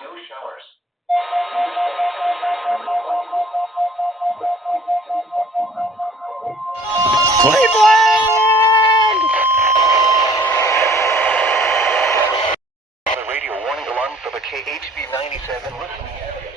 snow showers. Cleveland! The radio warning alarm for the KHB 97 listening area.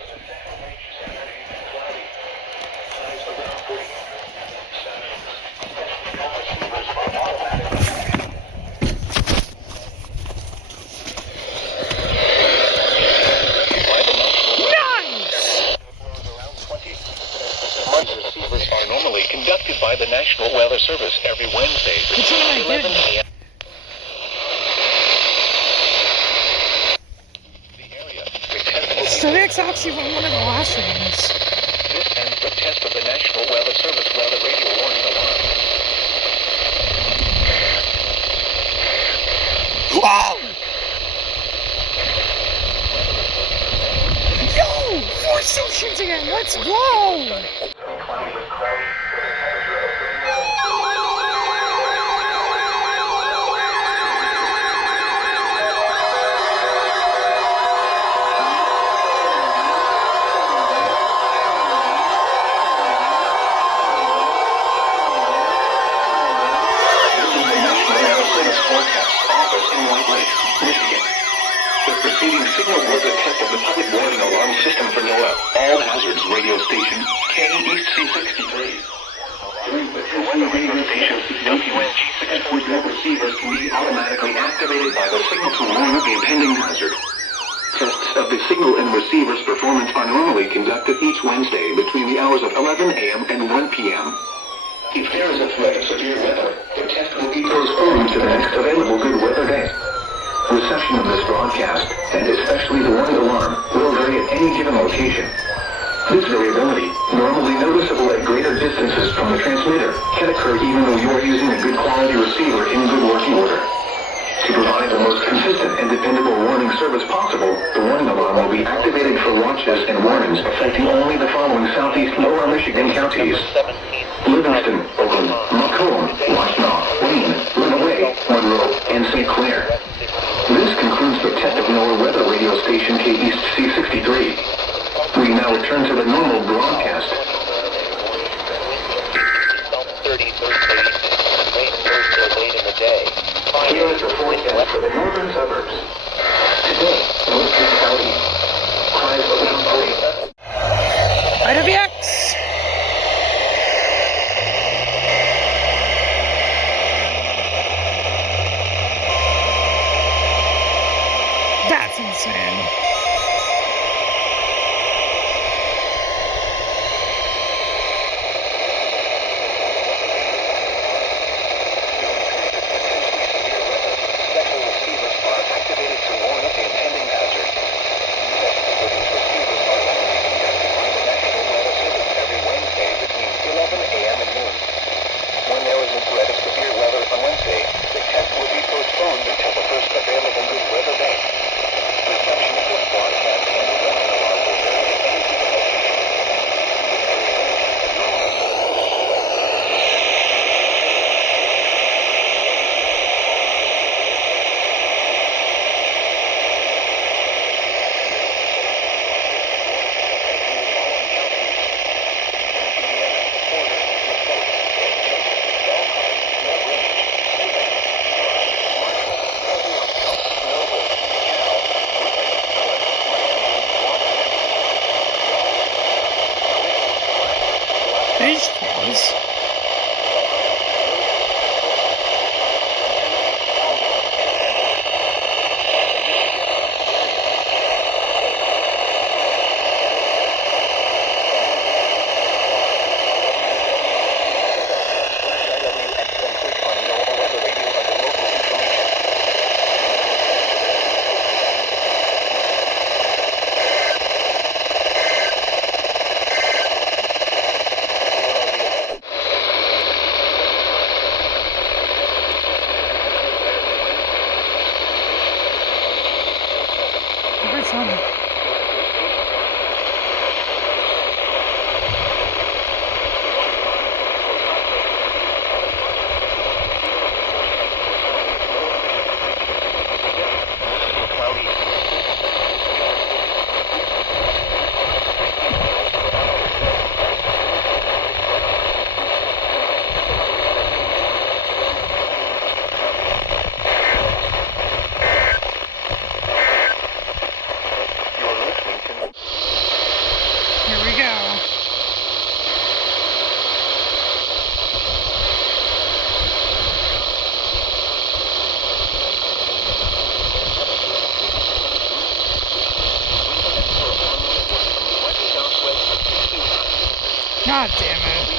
Receivers are normally conducted by the National Weather Service every Wednesday between 11 a.m. So that's actually one of the last ones. This ends the test of the National Weather Service weather radio warning alarm. Whoa! Yo! 4 stations again! Let's go! Signal was a test of the public warning alarm system for NOAA All Hazards radio station KEAS-C63. During the test radio station, WNG-647 receivers can be automatically activated by the signal to warn of the impending hazard. Tests of the signal and receiver's performance are normally conducted each Wednesday between the hours of 11 a.m. and 1 p.m. If there is a threat of severe weather, the test will be postponed to the next available good weather day. Reception of this broadcast, and especially the warning alarm, will vary at any given location. This variability, normally noticeable at greater distances from the transmitter, can occur even though you are using a good quality receiver in good working order. To provide the most consistent and dependable warning service possible, the warning alarm will be activated for watches and warnings affecting only the following southeast lower Michigan counties: Livingston, Oakland, Macomb, Washtenaw, Wayne, Lenawee, Monroe, and St. Clair. This concludes the test of NOAA weather radio station KEAS-C63. We now return to the normal broadcast. 30 Thursday, late in the day. Here is the forecast for the northern suburbs. Today, Wilson County. Highs around 40. IWX! That's insane. These fellas. God damn it.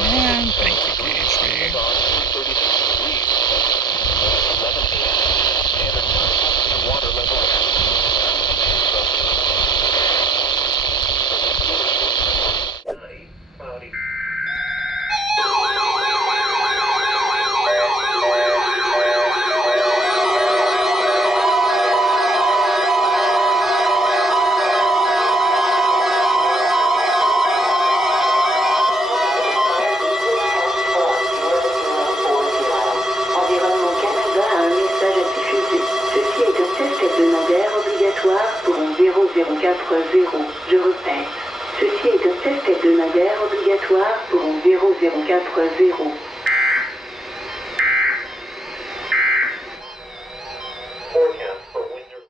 And thank you, KHB. Pour un 0040. Je répète, ceci est un test hebdomadaire obligatoire pour un 0040.